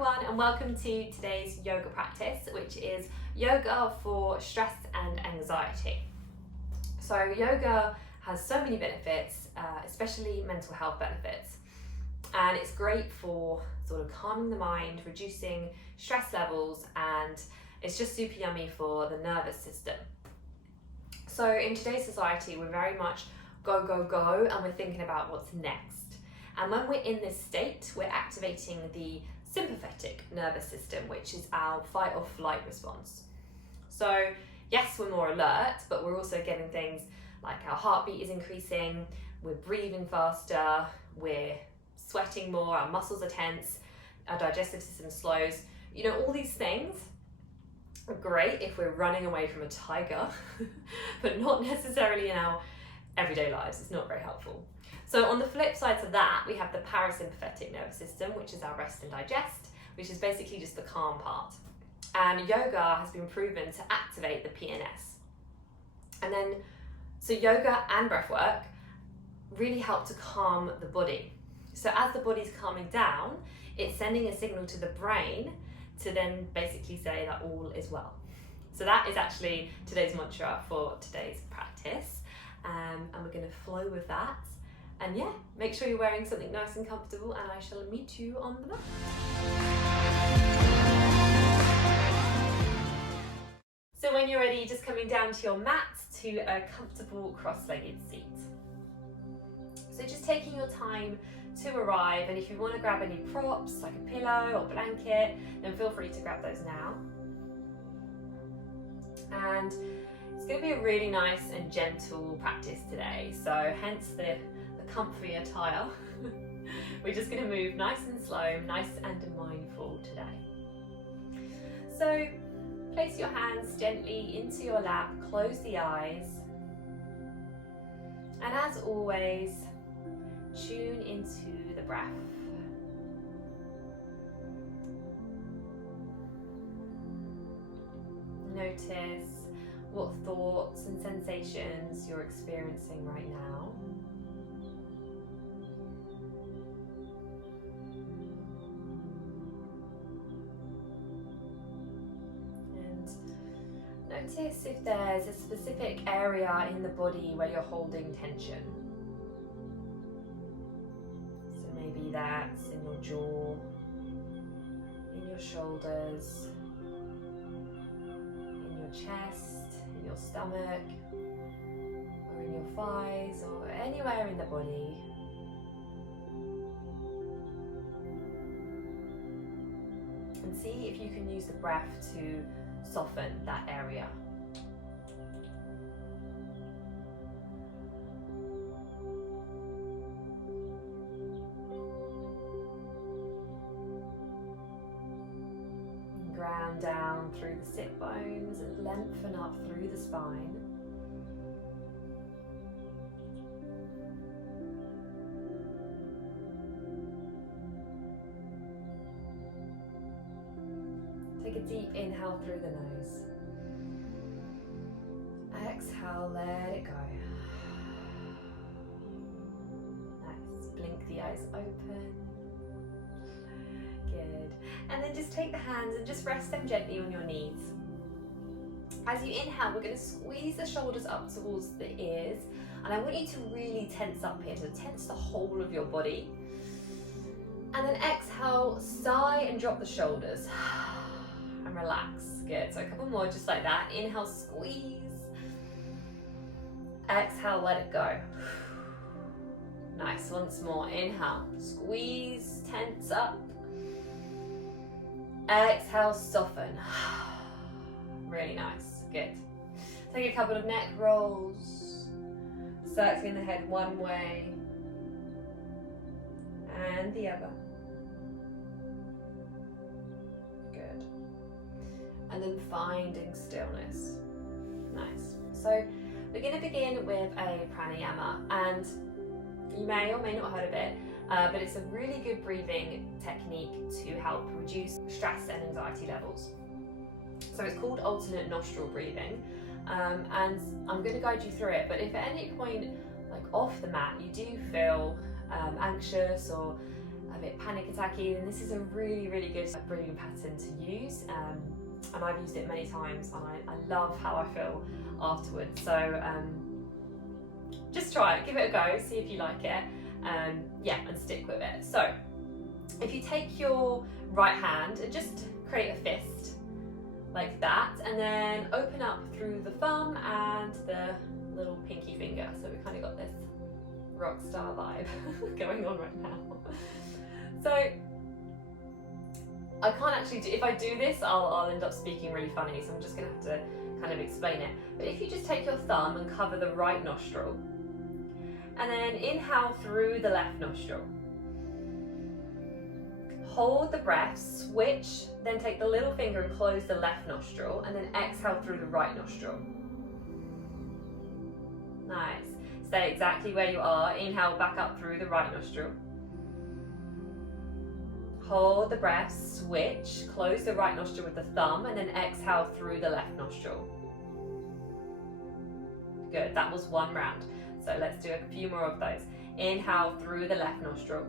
everyone, and welcome to today's yoga practice, which is yoga for stress and anxiety. So yoga has so many benefits, especially mental health benefits, and it's great for sort of calming the mind, reducing stress levels, and it's just super yummy for the nervous system. So in today's society, we're very much go, go, go, and we're thinking about what's next. And when we're in this state, we're activating the sympathetic nervous system, which is our fight or flight response. So yes, we're more alert, but we're also getting things like our heartbeat is increasing, we're breathing faster, we're sweating more, our muscles are tense, our digestive system slows. You know, all these things are great if we're running away from a tiger, but not necessarily in our everyday lives. It's not very helpful. So on the flip side to that, we have the parasympathetic nervous system, which is our rest and digest, which is basically just the calm part. And yoga has been proven to activate the PNS. And then, so yoga and breathwork really help to calm the body. So as the body's calming down, it's sending a signal to the brain to then basically say that all is well. So that is actually today's mantra for today's practice. And we're going to flow with that. And yeah, make sure you're wearing something nice and comfortable, and I shall meet you on the mat. So when you're ready, just coming down to your mat to a comfortable cross-legged seat. So just taking your time to arrive, and if you want to grab any props like a pillow or blanket, then feel free to grab those now. And it's going to be a really nice and gentle practice today, so hence the comfy attire. We're just going to move nice and slow, nice and mindful today. So place your hands gently into your lap, close the eyes, and as always, tune into the breath. Notice what thoughts and sensations you're experiencing right now. Notice if there's a specific area in the body where you're holding tension. So maybe that's in your jaw, in your shoulders, in your chest, in your stomach, or in your thighs, or anywhere in the body. And see if you can use the breath to soften that area. And ground down through the sit bones and lengthen up through the spine. Take a deep inhale through the nose. Exhale, let it go. Nice. Blink the eyes open. Good. And then just take the hands and just rest them gently on your knees. As you inhale, we're going to squeeze the shoulders up towards the ears. And I want you to really tense up here, so tense the whole of your body. And then exhale, sigh and drop the shoulders. And relax. Good. So a couple more just like that. Inhale, squeeze. Exhale, let it go. Nice. Once more. Inhale, squeeze, tense up. Exhale, soften. Really nice. Good. Take a couple of neck rolls. Circling the head one way and the other. Good. And then finding stillness. Nice. So we're going to begin with a pranayama, and you may or may not have heard of it, but it's a really good breathing technique to help reduce stress and anxiety levels. So it's called alternate nostril breathing, and I'm going to guide you through it, but if at any point, like off the mat, you do feel anxious or a bit panic attacky, then this is a really, really good breathing pattern to use. And I've used it many times, and I love how I feel afterwards. So just try it, give it a go, see if you like it, yeah, and stick with it. So if you take your right hand and just create a fist like that, and then open up through the thumb and the little pinky finger. So we kind of got this rock star vibe going on right now. So I can't actually do, if I do this, I'll end up speaking really funny, so I'm just gonna have to kind of explain it. But if you just take your thumb and cover the right nostril, and then inhale through the left nostril. Hold the breath, switch, then take the little finger and close the left nostril, and then exhale through the right nostril. Nice. Stay exactly where you are. Inhale back up through the right nostril. Hold the breath, switch, close the right nostril with the thumb, and then exhale through the left nostril. Good, that was one round. So let's do a few more of those. Inhale through the left nostril.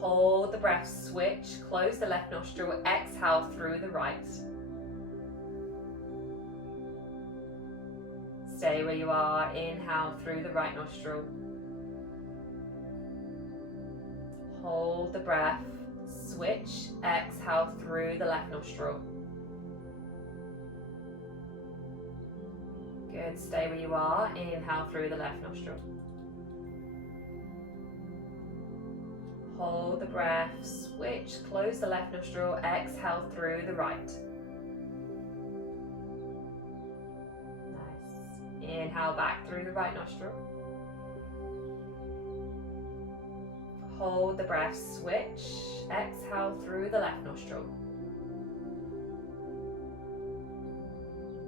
Hold the breath, switch, close the left nostril, exhale through the right. Stay where you are. Inhale through the right nostril. Hold the breath, switch, exhale through the left nostril. Good, stay where you are. Inhale through the left nostril. Hold the breath, switch, close the left nostril, exhale through the right. Nice. Inhale back through the right nostril. Hold the breath, switch, exhale through the left nostril.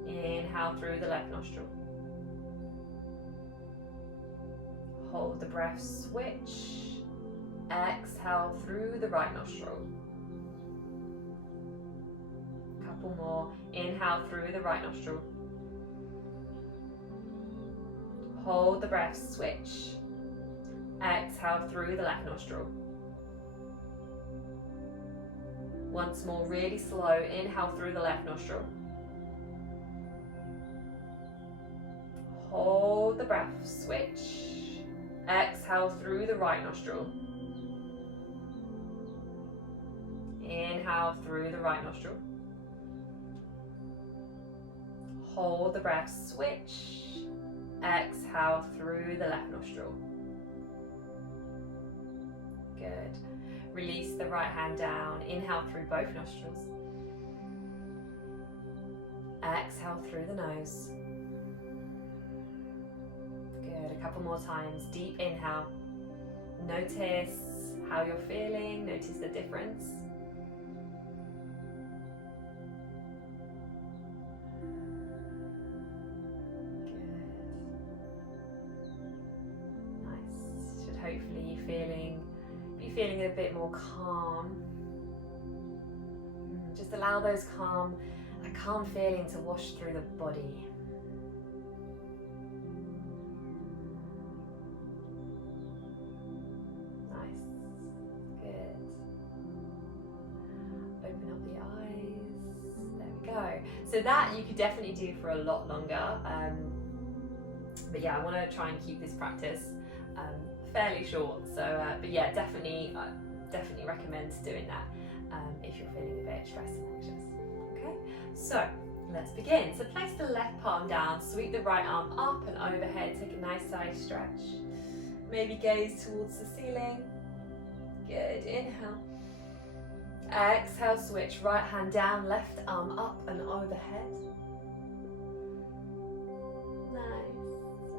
Inhale through the left nostril. Hold the breath, switch, exhale through the right nostril. Couple more. Inhale through the right nostril. Hold the breath, switch, exhale through the left nostril. Once more, really slow. Inhale through the left nostril. Hold the breath, switch, exhale through the right nostril. Inhale through the right nostril. Hold the breath, switch, exhale through the left nostril. Good. Release the right hand down. Inhale through both nostrils. Exhale through the nose. Good. A couple more times. Deep inhale. Notice how you're feeling. Notice the difference. Hopefully be feeling a bit more calm. Just allow that calm feeling to wash through the body. Nice. Good. Open up the eyes. There we go. So that you could definitely do for a lot longer. But yeah, I want to try and keep this practice fairly short, so but yeah, definitely recommend doing that if you're feeling a bit stressed and anxious. Okay, so let's begin. So place the left palm down, sweep the right arm up and overhead, take a nice side stretch, maybe gaze towards the ceiling. Good. Inhale, exhale, switch, right hand down, left arm up and overhead. Nice.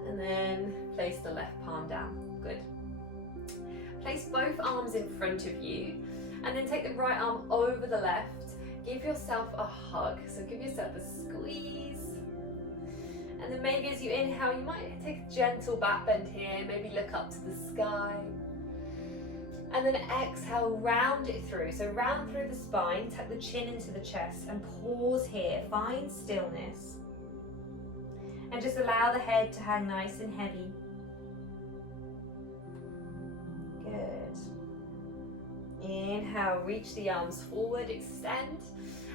And then place the left palm down. Good. Place both arms in front of you and then take the right arm over the left. Give yourself a hug. So give yourself a squeeze. And then maybe as you inhale, you might take a gentle back bend here. Maybe look up to the sky. And then exhale, round it through. So round through the spine, tuck the chin into the chest and pause here. Find stillness. And just allow the head to hang nice and heavy. Inhale, reach the arms forward, extend.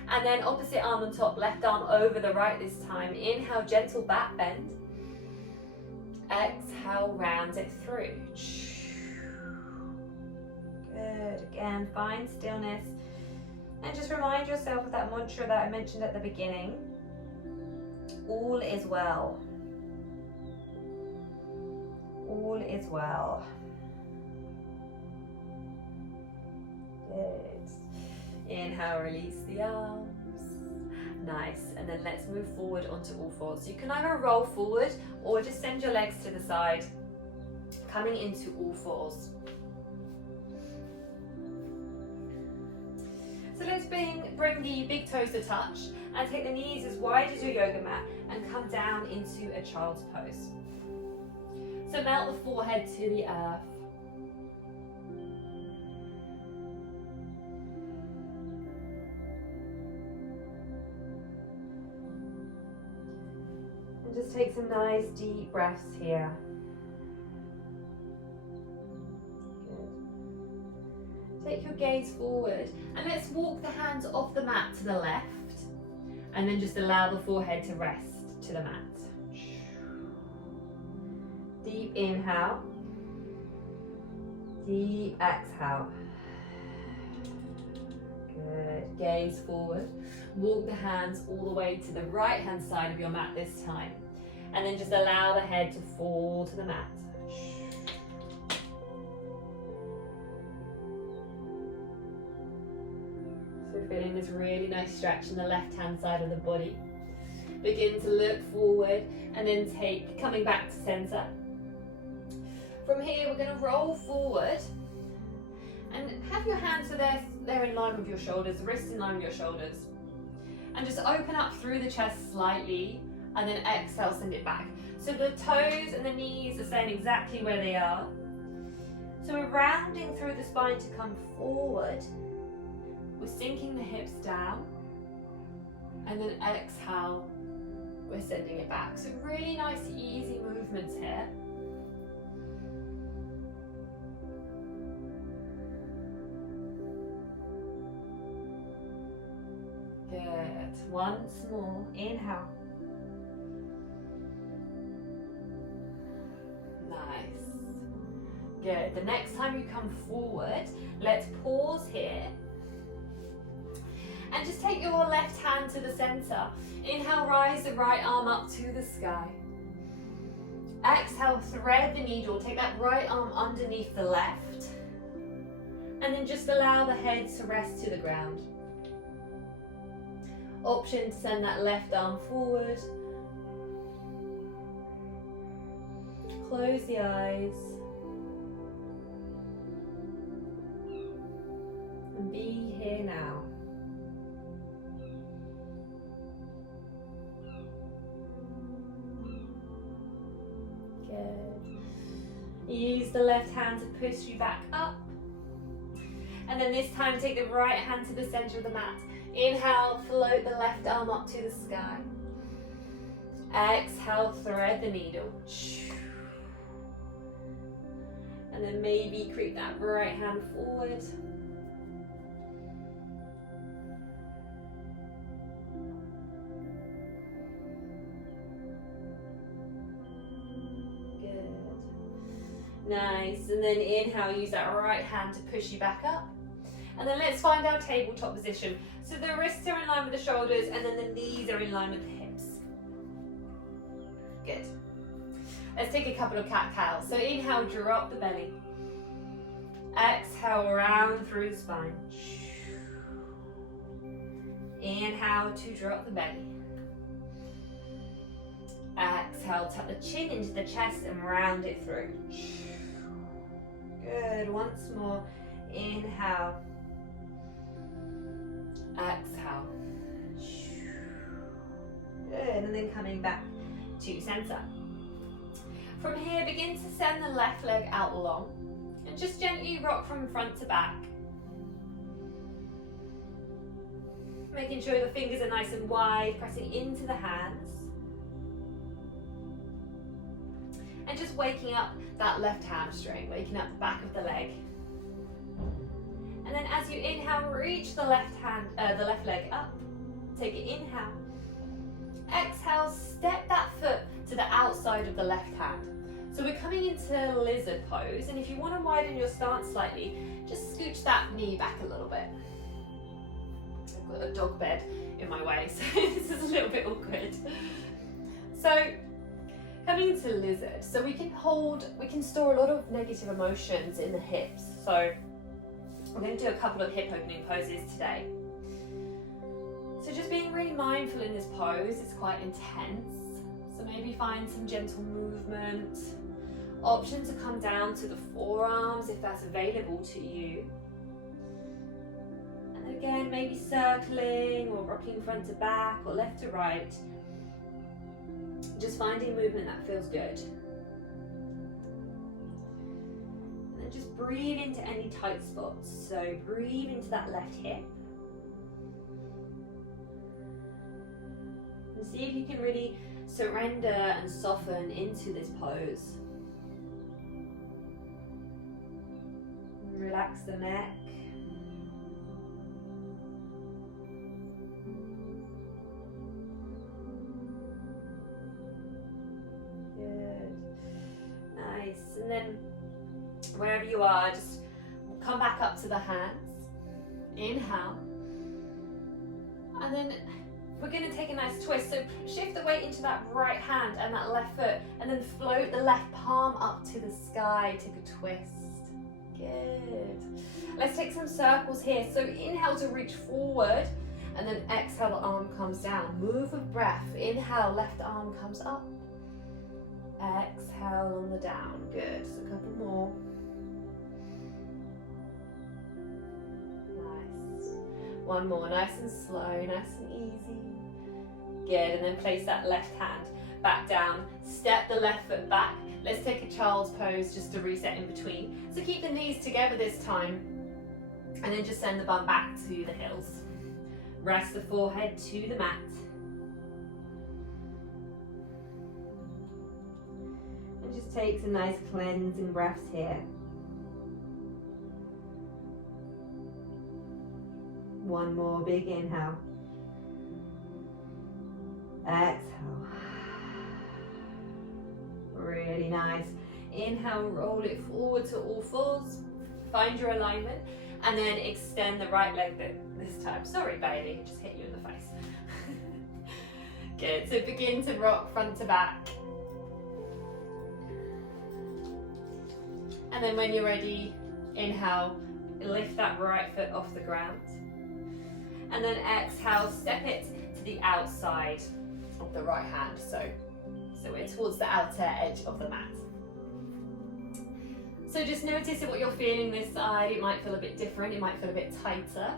And then opposite arm on top, left arm over the right this time. Inhale, gentle back bend. Exhale, round it through. Good. Again, find stillness. And just remind yourself of that mantra that I mentioned at the beginning. All is well. All is well. Good. Inhale, release the arms. Nice. And then let's move forward onto all fours. You can either roll forward or just send your legs to the side, coming into all fours. So let's bring the big toes to touch and take the knees as wide as your yoga mat and come down into a child's pose. So melt the forehead to the earth. And just take some nice deep breaths here. Take your gaze forward and let's walk the hands off the mat to the left and then just allow the forehead to rest to the mat. Deep inhale, deep exhale. Good, gaze forward. Walk the hands all the way to the right hand side of your mat this time and then just allow the head to fall to the mat. Feeling this really nice stretch in the left hand side of the body. Begin to look forward and then coming back to center. From here we're going to roll forward and have your hands so they're in line with your shoulders, the wrists in line with your shoulders. And just open up through the chest slightly and then exhale, send it back. So the toes and the knees are staying exactly where they are. So we're rounding through the spine to come forward. We're sinking the hips down and then exhale, we're sending it back. So really nice easy movements here. Good. Once more, inhale. Nice. Good. The next time you come forward, let's pause here. And just take your left hand to the center. Inhale, rise the right arm up to the sky. Exhale, thread the needle. Take that right arm underneath the left. And then just allow the head to rest to the ground. Option to send that left arm forward. Close the eyes. And be here now. Use the left hand to push you back up. And then this time take the right hand to the center of the mat. Inhale, float the left arm up to the sky. Exhale, thread the needle. And then maybe creep that right hand forward. Nice, and then inhale, use that right hand to push you back up. And then let's find our tabletop position. So the wrists are in line with the shoulders and then the knees are in line with the hips. Good. Let's take a couple of cat-cows. So inhale, drop the belly. Exhale, round through the spine. Inhale to drop the belly. Exhale, tuck the chin into the chest and round it through. Good, once more. Inhale. Exhale. Good, and then coming back to center. From here, begin to send the left leg out long and just gently rock from front to back. Making sure the fingers are nice and wide, pressing into the hands. And just waking up that left hamstring, waking up the back of the leg. And then as you inhale, reach the left leg up. Take it, inhale. Exhale, step that foot to the outside of the left hand. So we're coming into lizard pose, and if you want to widen your stance slightly, just scooch that knee back a little bit. I've got a dog bed in my way, so this is a little bit awkward. So coming into lizard, so we can store a lot of negative emotions in the hips. So we're going to do a couple of hip opening poses today. So just being really mindful in this pose, it's quite intense. So maybe find some gentle movement. Option to come down to the forearms if that's available to you. And again, maybe circling or rocking front to back or left to right. Just finding movement that feels good. And then just breathe into any tight spots. So breathe into that left hip. And see if you can really surrender and soften into this pose. Relax the neck. Good. Nice. And then wherever you are, just come back up to the hands. Inhale. And then we're going to take a nice twist. So shift the weight into that right hand and that left foot, and then float the left palm up to the sky. Take a twist. Good. Let's take some circles here. So inhale to reach forward, and then exhale, the arm comes down. Move with breath. Inhale, left arm comes up. Exhale on the down. Good. So a couple more. Nice. One more. Nice and slow, nice and easy. Good. And then place that left hand back down. Step the left foot back. Let's take a child's pose just to reset in between. So keep the knees together this time, and then just send the bum back to the heels. Rest the forehead to the mat. And just take some nice cleansing breaths here. One more big inhale. Exhale. Really nice. Inhale, roll it forward to all fours. Find your alignment, and then extend the right leg this time. Sorry, Bailey, I just hit you in the face. Good. So begin to rock front to back. And then when you're ready, inhale, lift that right foot off the ground. And then exhale, step it to the outside of the right hand. So we're towards the outer edge of the mat. So just notice what you're feeling this side. It might feel a bit different, it might feel a bit tighter.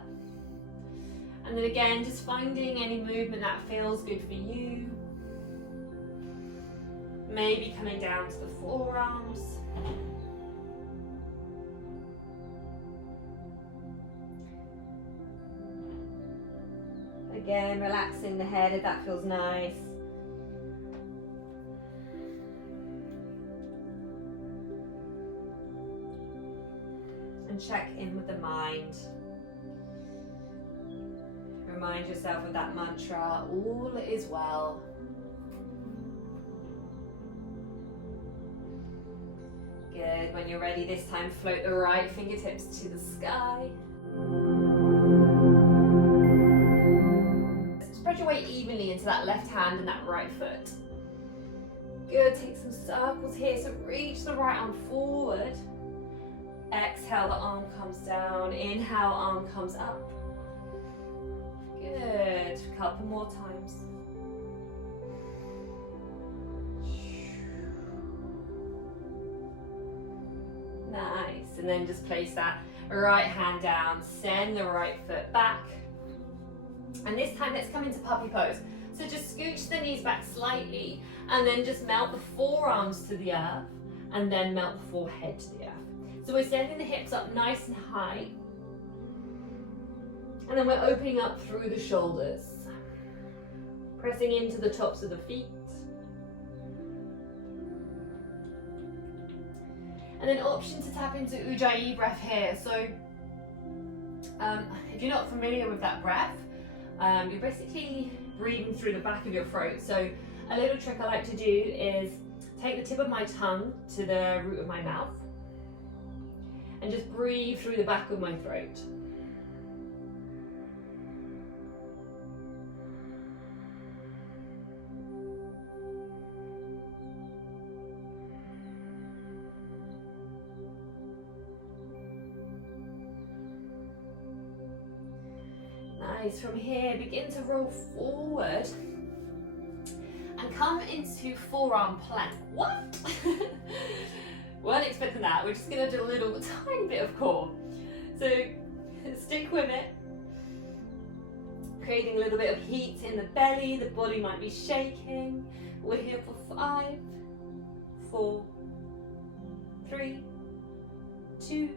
And then again, just finding any movement that feels good for you. Maybe coming down to the forearms. Again, relaxing the head if that feels nice. And check in with the mind. Remind yourself of that mantra, all is well. Good. When you're ready this time, float the right fingertips to the sky. Spread your weight evenly into that left hand and that right foot. Good. Take some circles here. So reach the right arm forward. Exhale, the arm comes down. Inhale, arm comes up. Good. A couple more times. Nice. And then just place that right hand down. Send the right foot back. And this time, let's come into puppy pose. So just scooch the knees back slightly, and then just melt the forearms to the earth, and then melt the forehead to the earth. So we're sending the hips up nice and high, and then we're opening up through the shoulders, pressing into the tops of the feet. And then option to tap into Ujjayi breath here. So If you're not familiar with that breath, you're basically breathing through the back of your throat. So a little trick I like to do is take the tip of my tongue to the root of my mouth and just breathe through the back of my throat. Nice. From here, begin to roll forward and come into forearm plank. What? Weren't expecting that. We're just gonna do a little tiny bit of core. So stick with it. Creating a little bit of heat in the belly. The body might be shaking. We're here for 5, 4, 3, 2,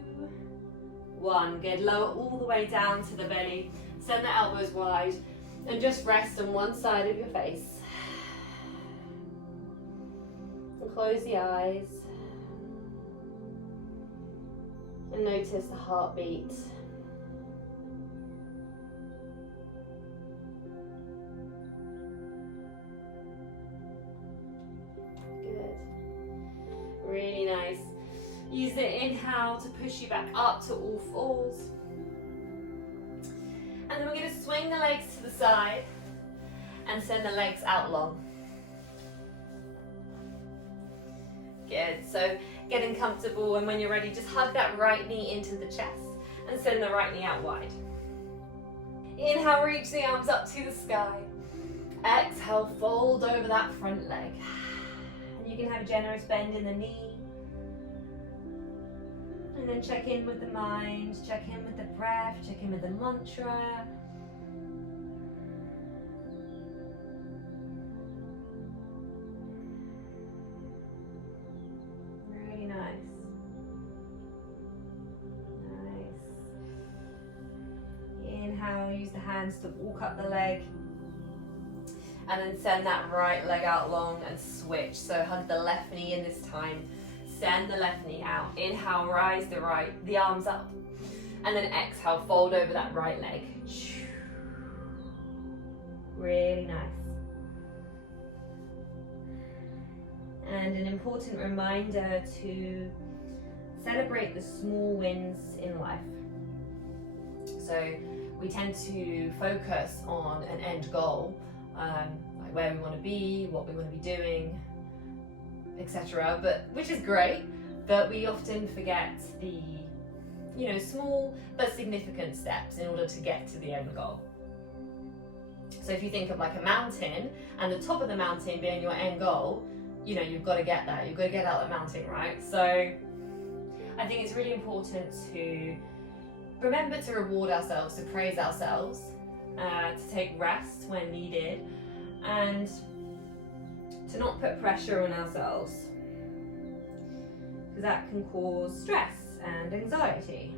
1. Good. Lower all the way down to the belly. Send the elbows wide and just rest on one side of your face. And close the eyes. And notice the heartbeat. Good. Really nice. Use the inhale to push you back up to all fours. And then we're going to swing the legs to the side and send the legs out long. Good. So getting comfortable, and when you're ready, just hug that right knee into the chest and send the right knee out wide. Inhale, reach the arms up to the sky. Exhale, fold over that front leg. And you can have a generous bend in the knee. And then check in with the mind, check in with the breath, check in with the mantra. Really nice. Nice. Inhale, use the hands to walk up the leg. And then send that right leg out long and switch. So hug the left knee in this time. Send the left knee out. Inhale, rise the arms up. And then exhale, fold over that right leg. Really nice. And an important reminder to celebrate the small wins in life. So we tend to focus on an end goal, like where we want to be, what we want to be doing, etc. Which is great, but we often forget the, small but significant steps in order to get to the end goal. So if you think of like a mountain, and the top of the mountain being your end goal, you've got to get there. You've got to get out the mountain, right? So I think it's really important to remember to reward ourselves, to praise ourselves, to take rest when needed, and to not put pressure on ourselves, because that can cause stress and anxiety.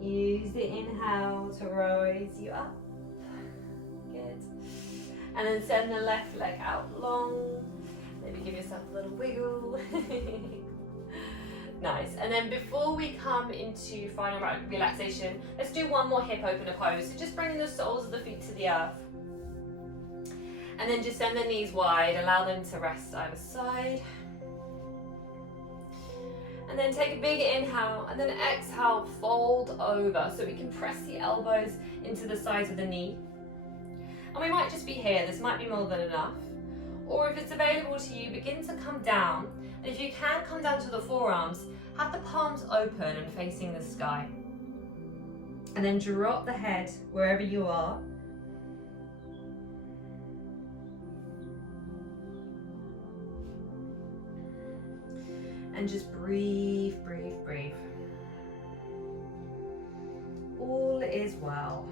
Use the inhale to rise you up. Good. And then send the left leg out long. Maybe give yourself a little wiggle. Nice. And then before we come into final relaxation, let's do one more hip opener pose. So just bringing the soles of the feet to the earth. And then just send the knees wide, allow them to rest either side. And then take a big inhale, and then exhale, fold over. So we can press the elbows into the sides of the knee. And we might just be here, this might be more than enough. Or if it's available to you, begin to come down. And if you can, come down to the forearms, have the palms open and facing the sky. And then drop the head wherever you are. And just breathe, breathe, breathe. All is well.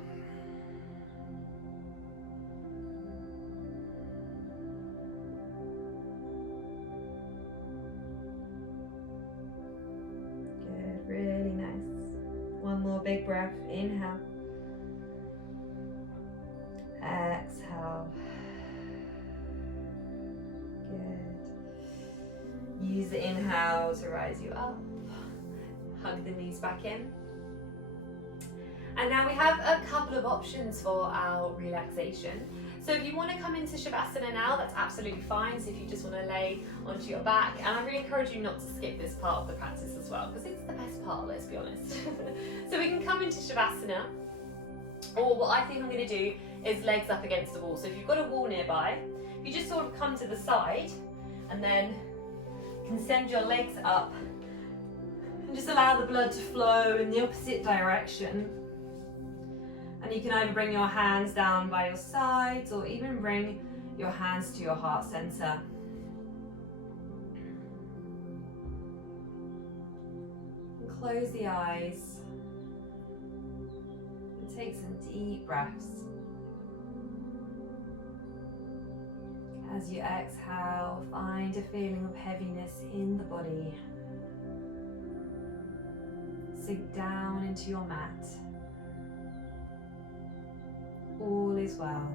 Good, really nice. One more big breath, inhale. Exhale. Good. Use the inhale to rise you up. Hug the knees back in. And now we have a couple of options for our relaxation. So if you want to come into Shavasana now, that's absolutely fine. So if you just want to lay onto your back, and I really encourage you not to skip this part of the practice as well, because it's the best part, let's be honest. So we can come into Shavasana, or what I think I'm going to do is legs up against the wall. So if you've got a wall nearby, you just sort of come to the side, and then you can send your legs up, and just allow the blood to flow in the opposite direction. And you can either bring your hands down by your sides or even bring your hands to your heart center. And close the eyes and take some deep breaths. As you exhale, find a feeling of heaviness in the body. Sink down into your mat. All is well.